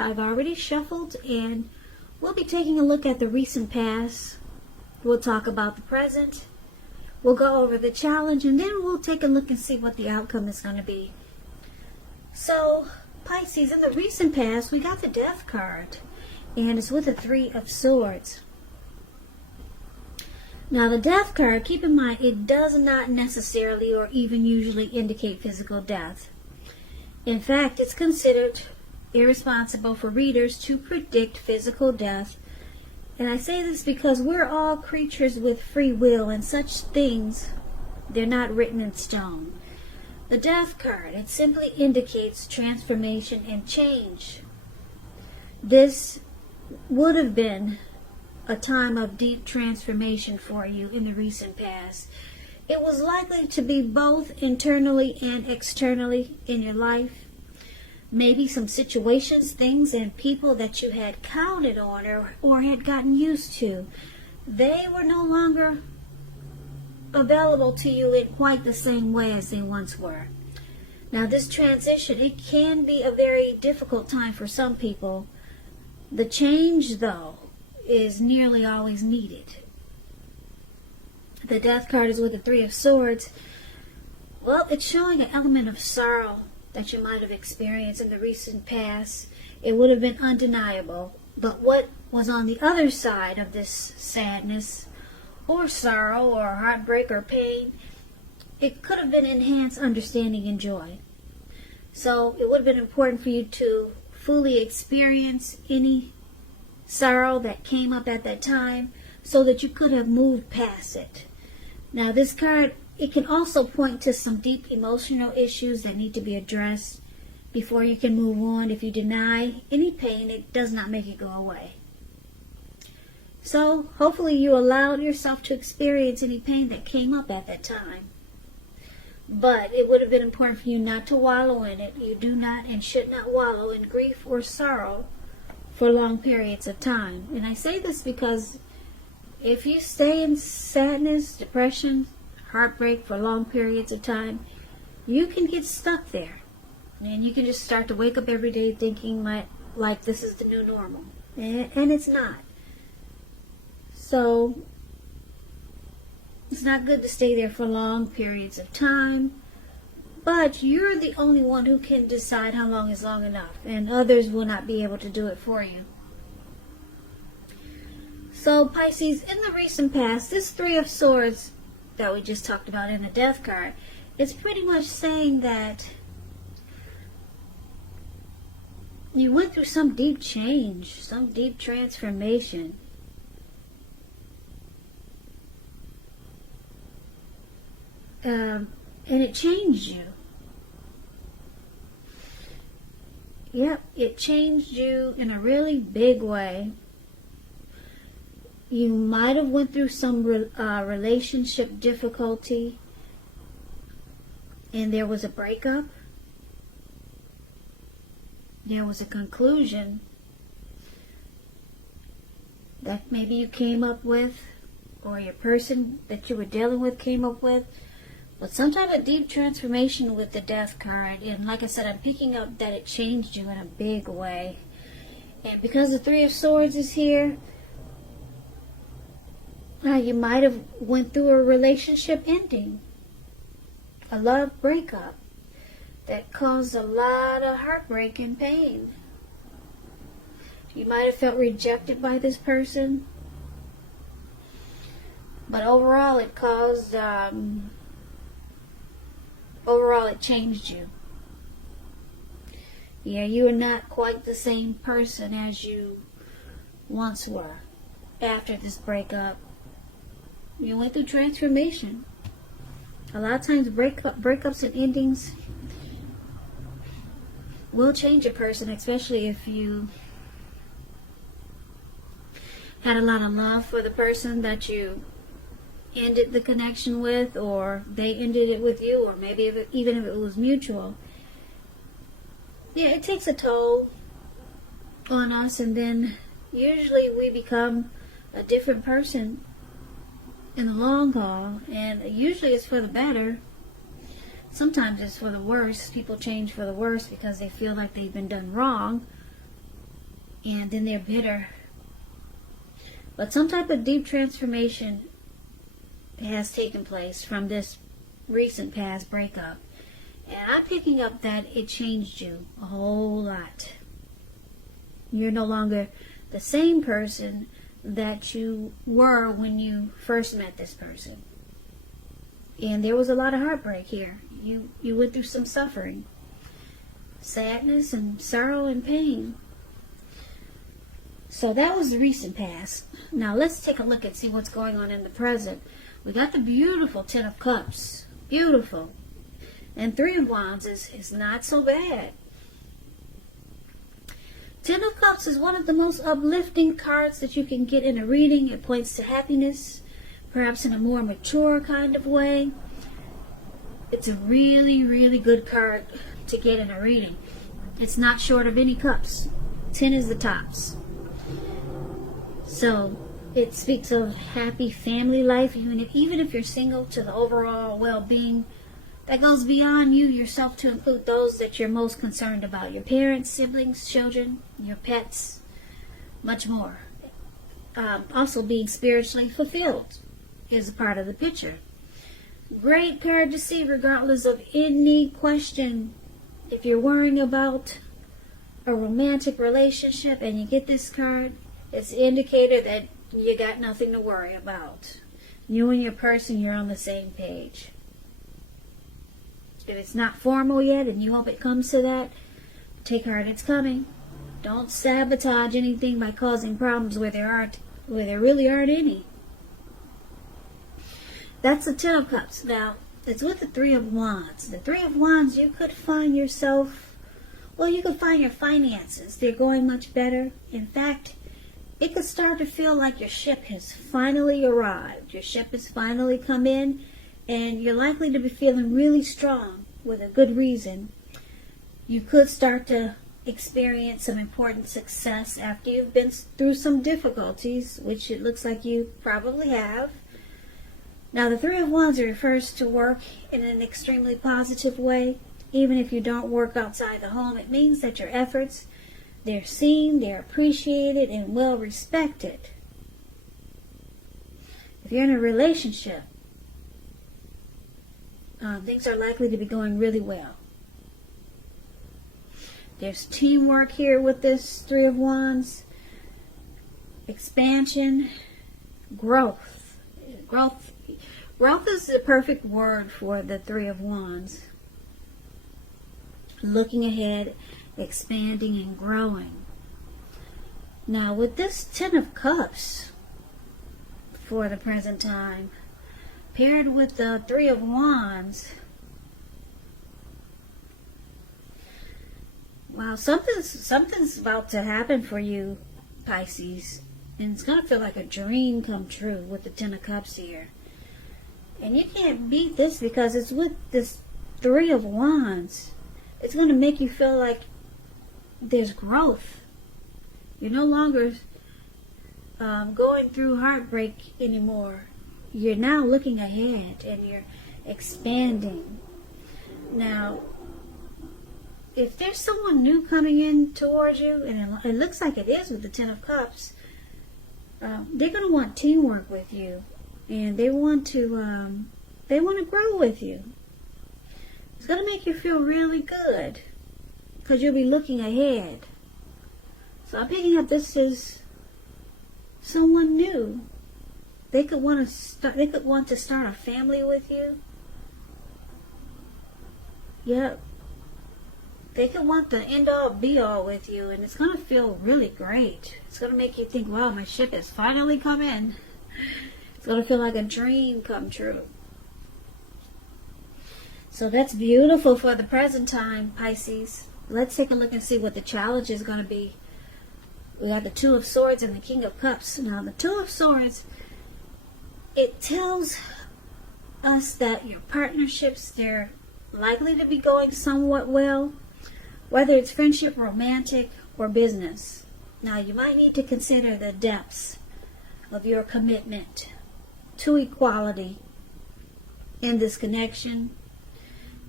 I've already shuffled, and we'll be taking a look at the recent past. We'll talk about the present. We'll go over the challenge, and then we'll take a look and see what the outcome is going to be. So, Pisces, in the recent past, we got the Death card, and it's with the Three of Swords. Now, the Death card, keep in mind, it does not necessarily or even usually indicate physical death. In fact, it's considered irresponsible for readers to predict physical death. And I say this because we're all creatures with free will, and such things, they're not written in stone. The Death card, it simply indicates transformation and change. This would have been a time of deep transformation for you in the recent past. It was likely to be both internally and externally in your life. Maybe some situations, things, and people that you had counted on or had gotten used to, they were no longer available to you in quite the same way as they once were. Now, this transition, it can be a very difficult time for some people. The change, though, is nearly always needed. The Death card is with the Three of Swords. Well, it's showing an element of sorrow that you might have experienced in the recent past. It would have been undeniable. But what was on the other side of this sadness or sorrow or heartbreak or pain, it could have been enhanced understanding and joy. So it would have been important for you to fully experience any sorrow that came up at that time so that you could have moved past it. Now, this card, it can also point to some deep emotional issues that need to be addressed before you can move on. If you deny any pain, it does not make it go away. So, hopefully you allowed yourself to experience any pain that came up at that time. But it would have been important for you not to wallow in it. You do not and should not wallow in grief or sorrow for long periods of time. And I say this because if you stay in sadness, depression, heartbreak for long periods of time, you can get stuck there. And you can just start to wake up every day thinking like this is the new normal. And it's not. So, it's not good to stay there for long periods of time. But you're the only one who can decide how long is long enough. And others will not be able to do it for you. So, Pisces, in the recent past, this Three of Swords that we just talked about in the Death card, it's pretty much saying that you went through some deep change, some deep transformation. And it changed you. Yep, it changed you in a really big way. You might have went through some relationship difficulty, and there was a breakup. There was a conclusion that maybe you came up with, or your person that you were dealing with came up with. But some type of deep transformation with the Death card. And like I said, I'm picking up that it changed you in a big way. And because the Three of Swords is here, you might have went through a relationship ending, a love breakup that caused a lot of heartbreak and pain. You might have felt rejected by this person, but overall it caused, overall it changed you. Yeah, you are not quite the same person as you once were after this breakup. You went through transformation. A lot of times breakups and endings will change a person, especially if you had a lot of love for the person that you ended the connection with, or they ended it with you, or maybe even if it was mutual. Yeah, it takes a toll on us, and then usually we become a different person in the long haul, and usually it's for the better. Sometimes it's for the worse. People change for the worse because they feel like they've been done wrong. and then they're bitter. But some type of deep transformation has taken place from this recent past breakup. And I'm picking up that it changed you a whole lot. You're no longer the same person that you were when you first met this person. And there was a lot of heartbreak here. You went through some suffering, sadness and sorrow and pain. So that was the recent past. Now let's take a look and see what's going on in the present. We got the beautiful Ten of Cups. Beautiful. And Three of Wands is not so bad. Ten of Cups is one of the most uplifting cards that you can get in a reading. It points to happiness, perhaps in a more mature kind of way. It's a really, really good card to get in a reading. It's not short of any cups. 10 is the tops. So it speaks of happy family life, even if you're single, to the overall well-being that goes beyond you yourself to include those that you're most concerned about. Your parents, siblings, children, your pets, much more. Also being spiritually fulfilled is a part of the picture. Great card to see regardless of any question. If you're worrying about a romantic relationship and you get this card, it's an indicator that you got nothing to worry about. You and your person, you're on the same page. If it's not formal yet and you hope it comes to that, take heart, it's coming. Don't sabotage anything by causing problems where there really aren't any. That's the Ten of Cups. Now, it's with the Three of Wands. The Three of Wands, you could find yourself, you could find your finances. They're going much better. In fact, it could start to feel like your ship has finally arrived. Your ship has finally come in, and you're likely to be feeling really strong with a good reason. You could start to experience some important success after you've been through some difficulties, which it looks like you probably have. Now, the Three of Wands refers to work in an extremely positive way. Even if you don't work outside the home, it means that your efforts, they're seen, they're appreciated, and well respected. If you're in a relationship, things are likely to be going really well. There's teamwork here with this Three of Wands. Expansion, growth. Growth is the perfect word for the Three of Wands. Looking ahead, expanding and growing. Now with this Ten of Cups for the present time, paired with the Three of Wands, wow, something's about to happen for you, Pisces. And it's going to feel like a dream come true with the Ten of Cups here. And you can't beat this because it's with this Three of Wands. It's going to make you feel like there's growth. You're no longer going through heartbreak anymore. You're now looking ahead and you're expanding. Now, if there's someone new coming in towards you, and it looks like it is with the Ten of Cups, they're going to want teamwork with you, and they want to grow with you. It's going to make you feel really good because you'll be looking ahead. So I'm picking up this is someone new. They could want to start a family with you. Yep. They could want the end-all, be-all with you, and it's going to feel really great. It's going to make you think, wow, my ship has finally come in. It's going to feel like a dream come true. So that's beautiful for the present time, Pisces. Let's take a look and see what the challenge is going to be. We got the Two of Swords and the King of Cups. Now, the Two of Swords, it tells us that your partnerships, they're likely to be going somewhat well, whether it's friendship, romantic, or business. Now, you might need to consider the depths of your commitment to equality in this connection.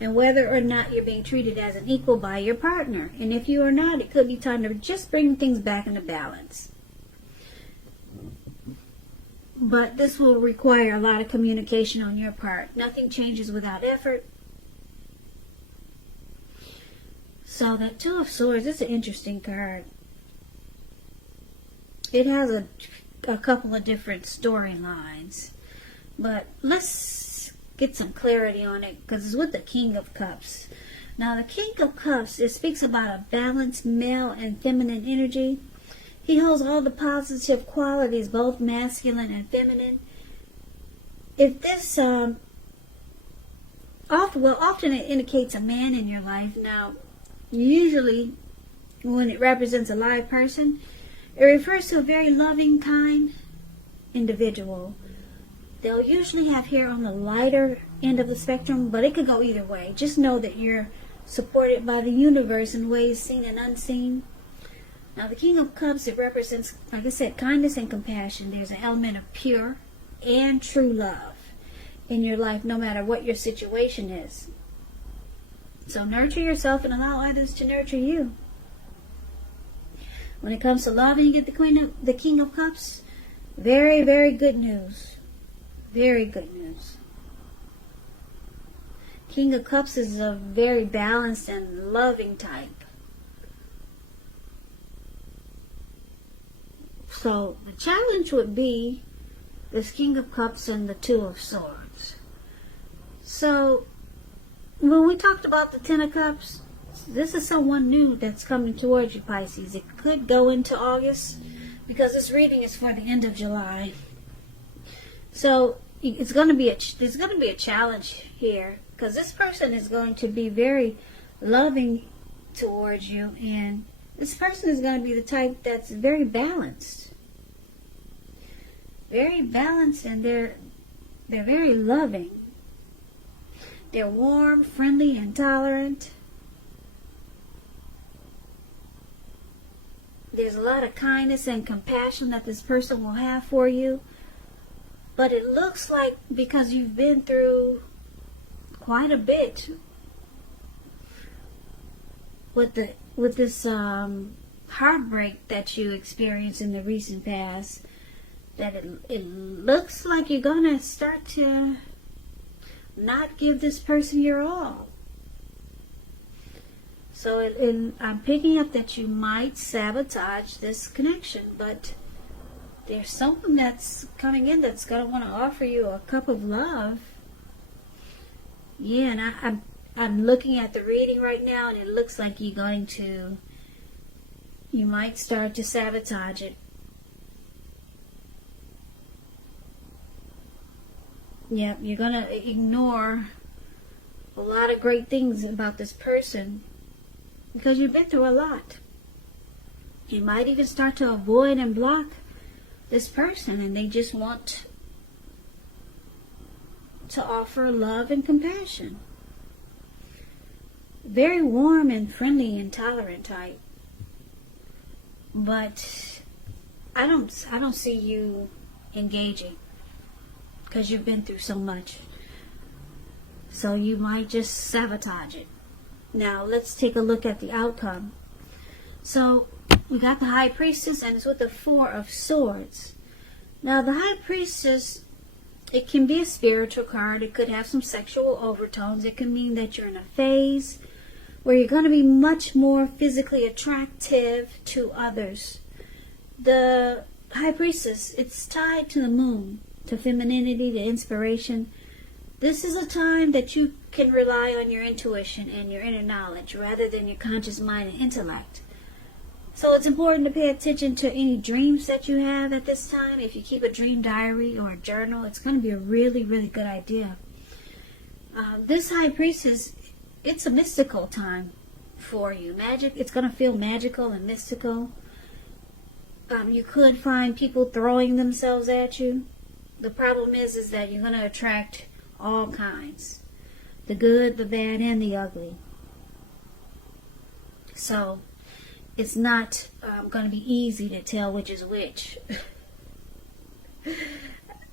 and whether or not you're being treated as an equal by your partner. And if you are not, it could be time to just bring things back into balance. But this will require a lot of communication on your part. Nothing changes without effort. So that Two of Swords is an interesting card. It has a couple of different storylines. But let's get some clarity on it, because it's with the King of Cups. Now the King of Cups, it speaks about a balanced male and feminine energy. He holds all the positive qualities, both masculine and feminine. If this, often it indicates a man in your life. Now, usually when it represents a live person, it refers to a very loving, kind individual. They'll usually have hair on the lighter end of the spectrum, but it could go either way. Just know that you're supported by the universe in ways seen and unseen. Now, the King of Cups, it represents, like I said, kindness and compassion. There's an element of pure and true love in your life, no matter what your situation is. So nurture yourself and allow others to nurture you. When it comes to love and you get the King of Cups, very, very good news. Very good news. King of Cups is a very balanced and loving type. So the challenge would be this King of Cups and the Two of Swords. So when we talked about the Ten of Cups, this is someone new that's coming towards you, Pisces. It could go into August, because this reading is for the end of July. So there's going to be a challenge here, because this person is going to be very loving towards you, and this person is going to be the type that's very balanced. Very balanced, and they're very loving. They're warm, friendly, and tolerant. There's a lot of kindness and compassion that this person will have for you. But it looks like, because you've been through quite a bit with this heartbreak that you experienced in the recent past, that it looks like you're going to start to not give this person your all. So I'm picking up that you might sabotage this connection, but there's someone that's coming in that's going to want to offer you a cup of love. Yeah, and I'm looking at the reading right now, and it looks like you might start to sabotage it. Yeah, you're going to ignore a lot of great things about this person because you've been through a lot. You might even start to avoid and block this person, and they just want to offer love and compassion. Very warm and friendly and tolerant type. But I don't see you engaging, because you've been through so much. So you might just sabotage it. Now let's take a look at the outcome. So we got the High Priestess, and it's with the Four of Swords. Now the High Priestess, it can be a spiritual card. It could have some sexual overtones. It can mean that you're in a phase where you're going to be much more physically attractive to others. The High Priestess, it's tied to the moon, to femininity, to inspiration. This is a time that you can rely on your intuition and your inner knowledge rather than your conscious mind and intellect. So it's important to pay attention to any dreams that you have at this time. If you keep a dream diary or a journal, it's going to be a really, really good idea. This High Priestess, it's a mystical time for you. It's going to feel magical and mystical. You could find people throwing themselves at you. The problem is that you're going to attract all kinds. The good, the bad, and the ugly. So it's not going to be easy to tell which is which.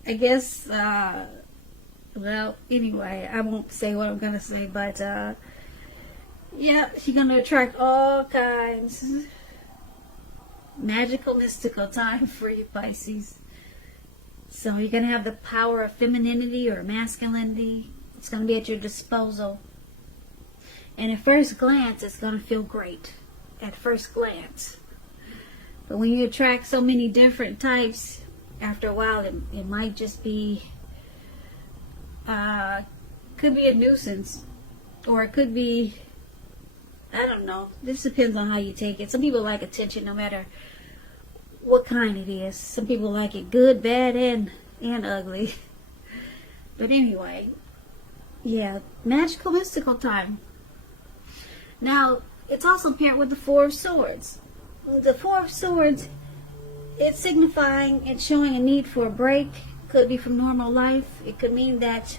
I guess Well, anyway, I won't say what I'm going to say, but, yeah, she's going to attract all kinds. Magical, mystical time for you, Pisces. So you're going to have the power of femininity or masculinity. It's going to be at your disposal. And at first glance, it's going to feel great. At first glance. But when you attract so many different types, after a while, it might just be, could be a nuisance. Or it could be, I don't know. This depends on how you take it. Some people like attention no matter what kind it is. Some people like it good, bad, and ugly. But anyway, yeah, magical, mystical time. Now, it's also paired with the Four of Swords. The Four of Swords, it's signifying, it's showing a need for a break. Could be from normal life. It could mean that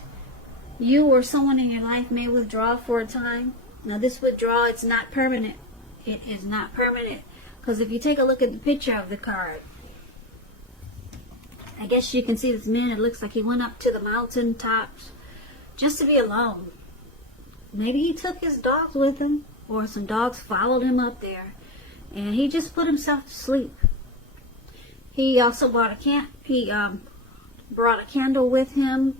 you or someone in your life may withdraw for a time. Now, this withdrawal, it's not permanent. It is not permanent. Because if you take a look at the picture of the card, I guess you can see this man. It looks like he went up to the mountain tops just to be alone. Maybe he took his dogs with him, or some dogs followed him up there, and he just put himself to sleep. He also brought a candle with him,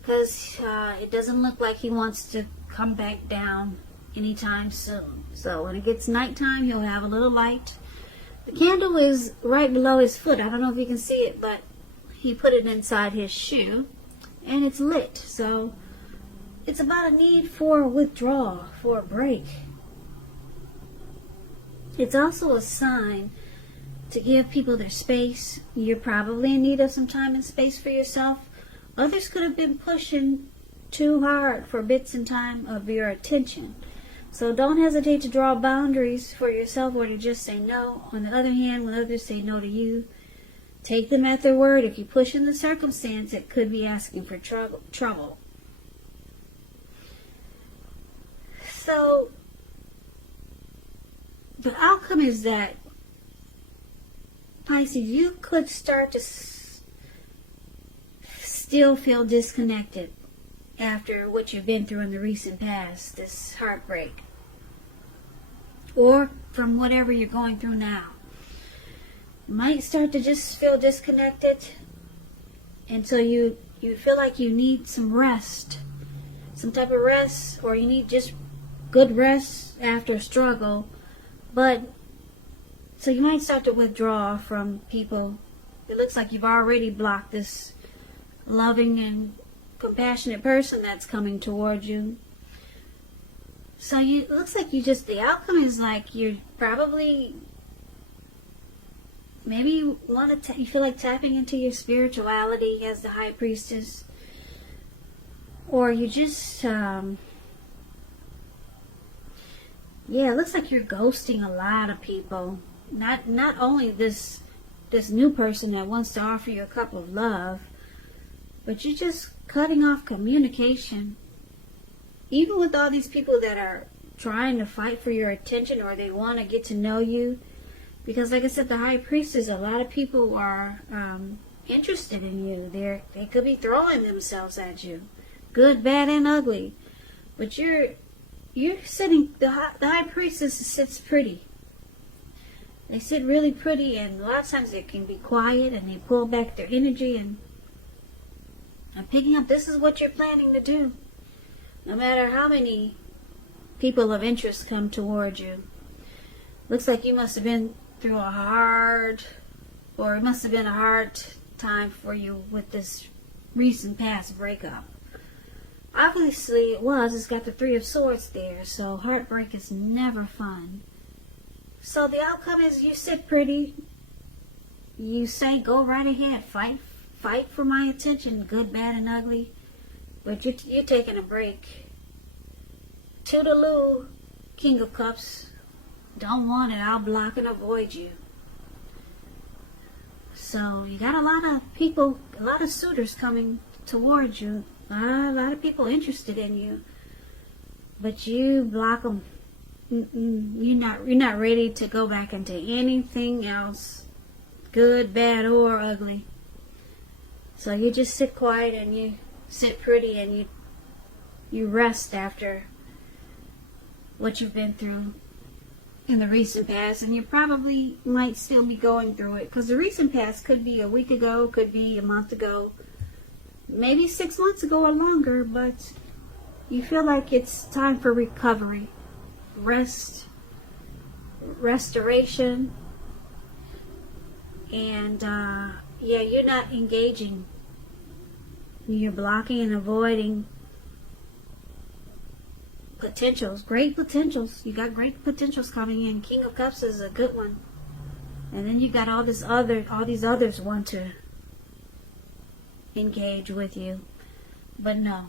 because it doesn't look like he wants to come back down anytime soon. So when it gets nighttime, he'll have a little light. The candle is right below his foot. I don't know if you can see it, but he put it inside his shoe, and it's lit. So it's about a need for a withdrawal, for a break. It's also a sign to give people their space. You're probably in need of some time and space for yourself. Others could have been pushing too hard for bits and time of your attention. So don't hesitate to draw boundaries for yourself or to just say no. On the other hand, when others say no to you, take them at their word. If you push in the circumstance, it could be asking for trouble. So the outcome is that, Pisces, you could start to still feel disconnected after what you've been through in the recent past, this heartbreak, or from whatever you're going through now. You might start to just feel disconnected, and so you feel like you need some rest, some type of rest, or you need just good rest after a struggle. But so you might start to withdraw from people. It looks like you've already blocked this loving and compassionate person that's coming towards you. So it looks like the outcome is like you're probably, maybe you feel like tapping into your spirituality as the High Priestess, or you just, it looks like you're ghosting a lot of people. Not only this new person that wants to offer you a cup of love, but you're just cutting off communication. Even with all these people that are trying to fight for your attention, or they want to get to know you. Because like I said, the High Priestess, a lot of people are interested in you. They could be throwing themselves at you. Good, bad, and ugly. But you're sitting, the High Priestess sits pretty. They sit really pretty, and a lot of times they can be quiet, and they pull back their energy, and I'm picking up, this is what you're planning to do. No matter how many people of interest come toward you. Looks like you must have been through it must have been a hard time for you with this recent past breakup. Obviously it was. It's got the Three of Swords there, so heartbreak is never fun. So the outcome is you sit pretty. You say, go right ahead, fight for my attention, good, bad, and ugly. But you're taking a break. Toodaloo, King of Cups. Don't want it. I'll block and avoid you. So you got a lot of people, a lot of suitors coming towards you. A lot of people interested in you. But you block them. You're not ready to go back into anything else, good, bad, or ugly. So you just sit quiet and sit pretty and you rest after what you've been through in the recent past, and you probably might still be going through it, because the recent past could be a week ago, could be a month ago, maybe 6 months ago or longer, but you feel like it's time for recovery, rest, restoration, and yeah, you're not engaging. You're blocking and avoiding potentials, great potentials. You got great potentials coming in. King of Cups is a good one. And then you got all these others want to engage with you. But no.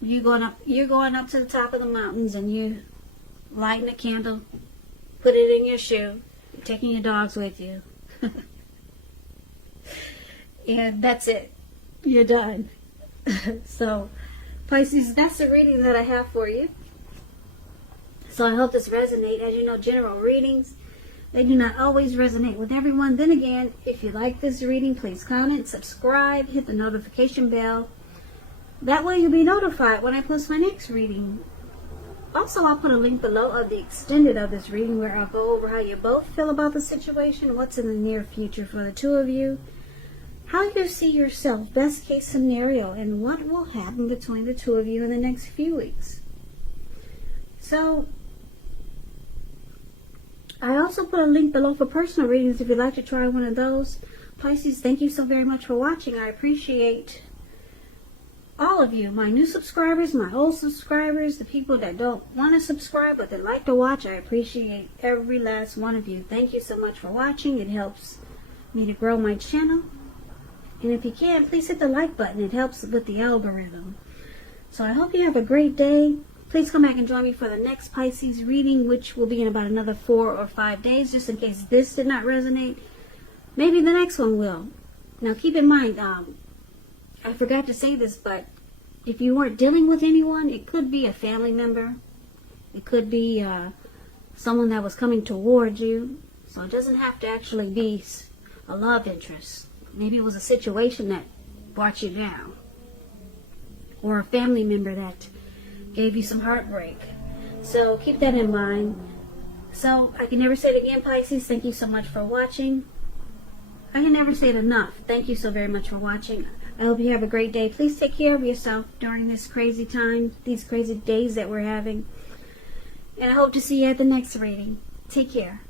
You're going up to the top of the mountains, and you lighting a candle, put it in your shoe, you're taking your dogs with you. And that's it. You're done. So, Pisces, that's the reading that I have for you. So I hope this resonates. As you know, general readings, they do not always resonate with everyone. Then again, if you like this reading, please comment, subscribe, hit the notification bell. That way you'll be notified when I post my next reading. Also, I'll put a link below of the extended of this reading, where I'll go over how you both feel about the situation, what's in the near future for the two of you, how you see yourself, best case scenario, and what will happen between the two of you in the next few weeks. So, I also put a link below for personal readings if you'd like to try one of those. Pisces, thank you so very much for watching. I appreciate all of you, my new subscribers, my old subscribers, the people that don't want to subscribe but that like to watch. I appreciate every last one of you. Thank you so much for watching. It helps me to grow my channel. And if you can, please hit the like button. It helps with the algorithm. So I hope you have a great day. Please come back and join me for the next Pisces reading, which will be in about another 4 or 5 days, just in case this did not resonate. Maybe the next one will. Now keep in mind, I forgot to say this, but if you weren't dealing with anyone, it could be a family member. It could be someone that was coming towards you. So it doesn't have to actually be a love interest. Maybe it was a situation that brought you down, or a family member that gave you some heartbreak. So keep that in mind. So I can never say it again, Pisces. Thank you so much for watching. I can never say it enough. Thank you so very much for watching. I hope you have a great day. Please take care of yourself during this crazy time, these crazy days that we're having. And I hope to see you at the next reading. Take care.